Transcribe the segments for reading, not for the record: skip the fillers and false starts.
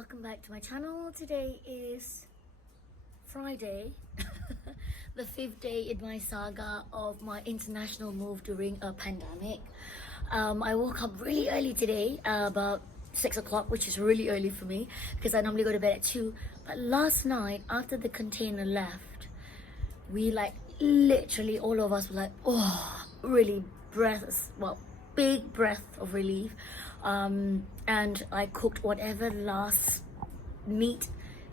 welcome back to my channel. Today is Friday, the 5th day in my saga of my international move during a pandemic. I woke up really early today, about 6 o'clock, which is really early for me because I normally go to bed at 2. But last night, after the container left, we literally all of us were like, oh, really big breath of relief. And I cooked whatever last meat,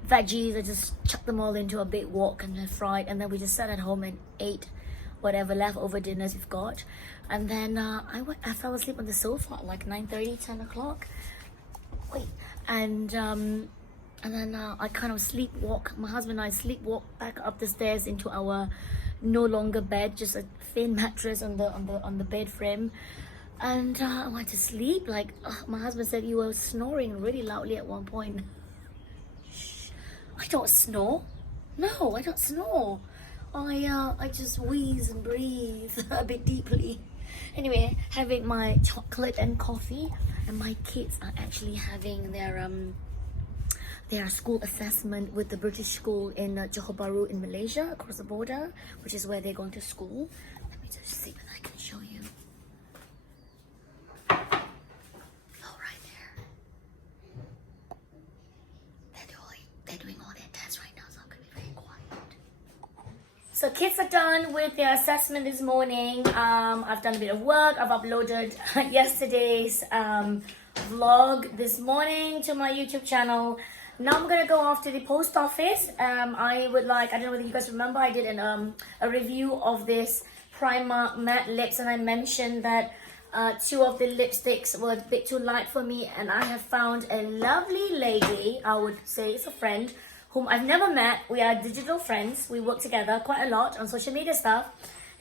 veggies, I just chucked them all into a big wok and then fried, and then we just sat at home and ate whatever leftover dinners we've got. And then I fell asleep on the sofa at like 9:30, 10 o'clock. And then I kind of sleepwalk. My husband and I sleepwalk back up the stairs into our no longer bed, just a thin mattress on the bed frame. And I went to sleep. My husband said you were snoring really loudly at one point. Shh, I don't snore. No, I don't snore. I just wheeze and breathe a bit deeply. Anyway, having my chocolate and coffee, and my kids are actually having their school assessment with the British school in Johor Bahru in Malaysia, across the border, which is where they're going to school. Let me just see what I can show you. They're doing all their tests right now, so I'm gonna be very quiet. So kids are done with their assessment this morning. I've done a bit of work. I've uploaded yesterday's vlog this morning to my YouTube channel. Now I'm gonna go off to the post office. I don't know whether you guys remember, I did a review of this primer matte lips, and I mentioned that 2 of the lipsticks were a bit too light for me, and I have found a lovely lady, I would say it's a friend, whom I've never met. We are digital friends. We work together quite a lot on social media stuff,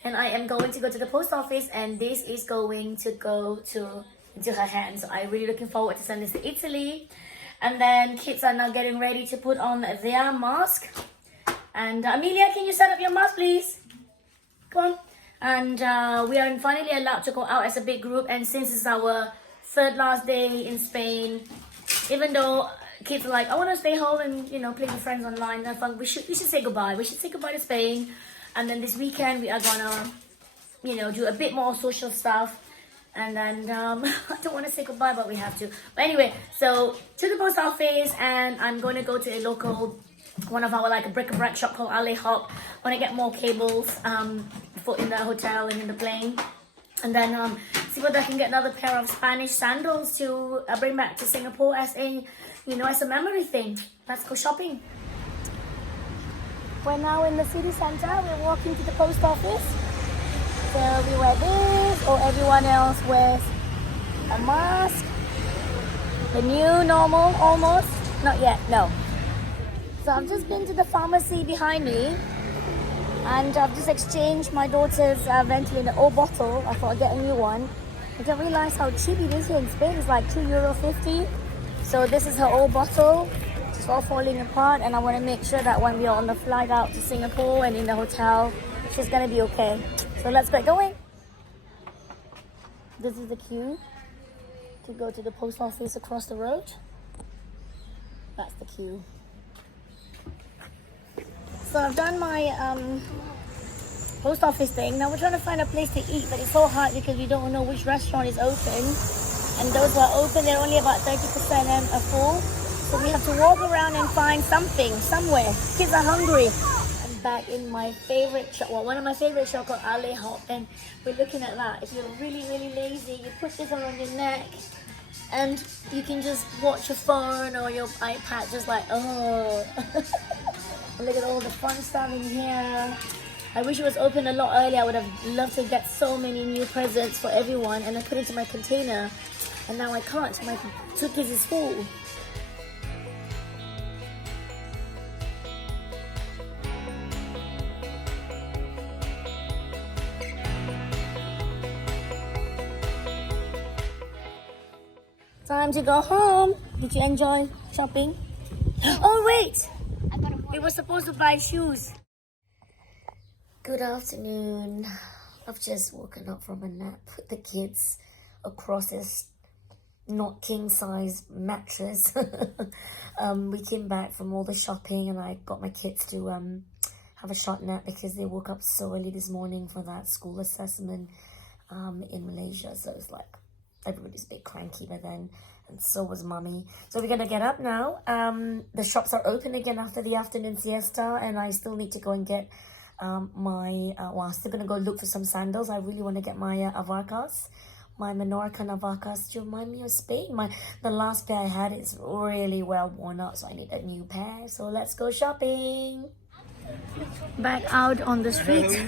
and I am going to go to the post office, and this is going to go into her hands. So I'm really looking forward to send this to Italy. And then kids are now getting ready to put on their mask. And Amelia, can you set up your mask, please? Come on. And we are finally allowed to go out as a big group, and since it's our 3rd last day in Spain, even though kids are like, I want to stay home and play with friends online, I thought we should say goodbye. We should say goodbye to Spain, and then this weekend we are gonna do a bit more social stuff. And then I don't want to say goodbye, but we have to. But anyway, so to the post office, and I'm going to go to a local one of our a bric-a-brac shop called Hop. I want to get more cables for in the hotel and in the plane, and then see whether I can get another pair of Spanish sandals to bring back to Singapore as a as a memory thing. Let's go shopping. We're now in the city center. We're walking to the post office. So we wear this, or everyone else wears a mask. The new normal, almost. Not yet, no. So I've just been to the pharmacy behind me, and I've just exchanged my daughter's ventilator old bottle. I thought I'd get a new one. I didn't realize how cheap it is here in Spain. It's like €2.50. So this is her old bottle. It's all falling apart, and I want to make sure that when we are on the flight out to Singapore and in the hotel, she's going to be okay. So let's get going. This is the queue to go to the post office across the road. That's the queue. So I've done my post office thing. Now we're trying to find a place to eat, but it's so hard because we don't know which restaurant is open. And those who are open, they're only about 30% and are full. So we have to walk around and find something, somewhere. Kids are hungry. I'm back in my favorite shop, one of my favorite shops called Hop, and we're looking at that. If you're really, really lazy, you put this around your neck, and you can just watch your phone or your iPad, just Look at all the fun stuff in here. I wish it was open a lot earlier. I would have loved to get so many new presents for everyone, and I put it into my container, and now I can't. My suitcase is full. Time to go home. Did you enjoy shopping? Oh wait! We were supposed to buy shoes. Good afternoon. I've just woken up from a nap, put the kids across this not king size mattress. We came back from all the shopping and I got my kids to have a short nap because they woke up so early this morning for that school assessment in Malaysia. So it's like everybody's a bit cranky by then, and so was mommy. So we're gonna get up now. The shops are open again after the afternoon siesta, and I still need to go and get I'm still gonna go look for some sandals. I really want to get my Avarcas, my Menorcan Avarcas to remind me of Spain. The last pair I had is really well worn out, so I need a new pair. So let's go shopping. Back out on the street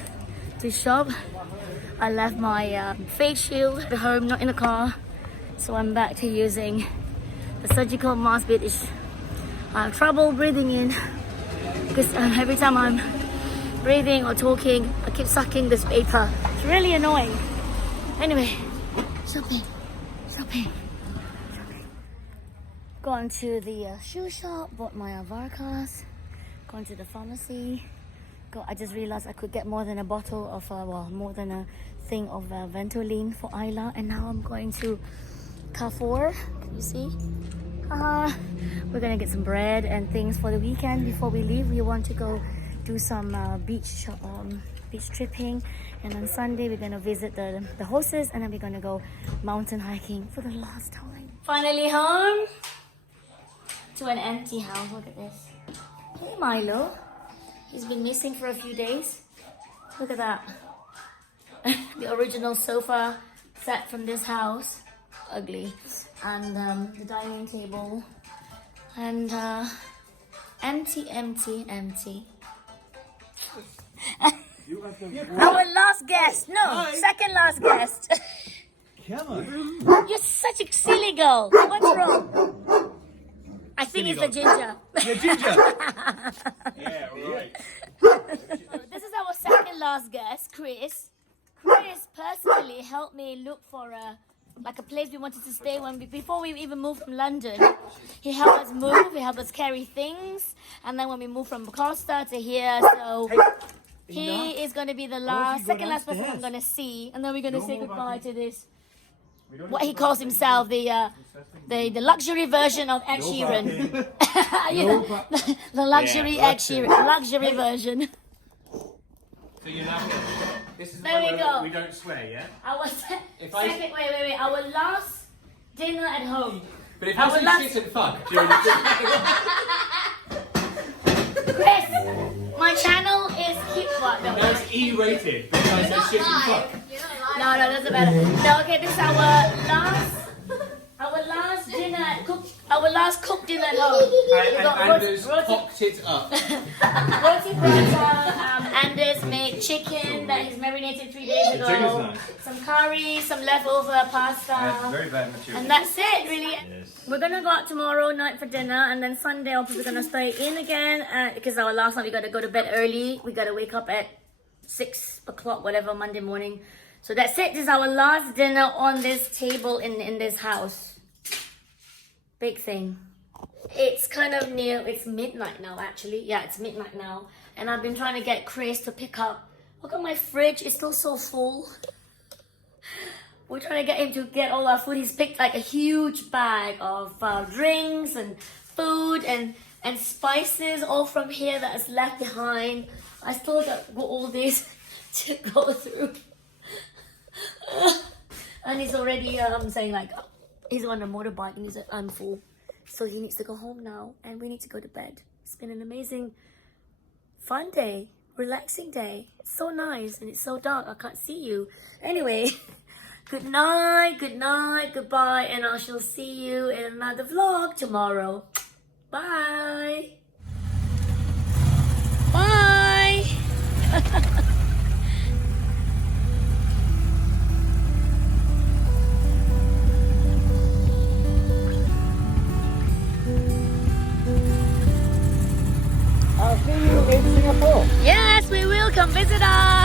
to shop. I left my face shield at home, not in the car, so I'm back to using the surgical mask bit. I have trouble breathing in because every time I'm breathing or talking, I keep sucking this paper. It's really annoying. Anyway, shopping. Gone to the shoe shop, bought my Avarcas, gone to the pharmacy. I just realized I could get more than a bottle of, more than a thing of Ventolin for Isla, and now I'm going to Carrefour. Can you see? We're gonna get some bread and things for the weekend. Before we leave, we want to go do some beach tripping, and on Sunday we're gonna visit the horses, and then we're gonna go mountain hiking for the last time. Finally home to an empty house. Look at this. Hey Milo, he's been missing for a few days. Look at that. The original sofa set from this house, ugly, and the dining table, and empty. Our last guest. No, hi. Second last guest. Come on. You're such a silly girl. What's wrong? I think silly it's the ginger. The ginger. Yeah, right. This is our second last guest, Chris. Chris personally helped me look for a place we wanted to stay before we even moved from London. He helped us move, he helped us carry things, and then when we moved from Costa to here, so he is going to be the second last person I'm going to see, and then we're going to say goodbye to this, what he calls himself, the luxury version of Ed Sheeran. The luxury Ed Sheeran, luxury version. So you're laughing. This is there we go. We don't swear, yeah? Wait. Our last dinner at home. But if I say shit and fuck during the Chris, my channel is keep what? No, it's E-rated because I say shit and fuck. No, doesn't matter. No, okay, this is our last dinner our last cooked dinner at home. And Anders cocked it up. Roti prata, Anders made chicken that he's marinated 3 days ago. Nice. Some curry, some leftover pasta. Very bad material. And that's it, really. Yes. We're gonna go out tomorrow night for dinner, and then Sunday we're gonna stay in again because our last night we gotta go to bed early. We gotta wake up at 6 o'clock, whatever, Monday morning. So that's it. This is our last dinner on this table in this house. Big thing. It's kind of near, it's midnight now actually. Yeah, it's midnight now. And I've been trying to get Chris to pick up. Look at my fridge, it's still so full. We're trying to get him to get all our food. He's picked like a huge bag of drinks and food and spices all from here that is left behind. I still got all this to go through. And he's already saying like, he's on a motorbike and he's like, I'm full. So he needs to go home now and we need to go to bed. It's been an amazing, fun day, relaxing day. It's so nice and it's so dark, I can't see you. Anyway, good night, goodbye, and I shall see you in another vlog tomorrow. Bye. Bye. I'll see you in Singapore. Yes, we will. Come visit us.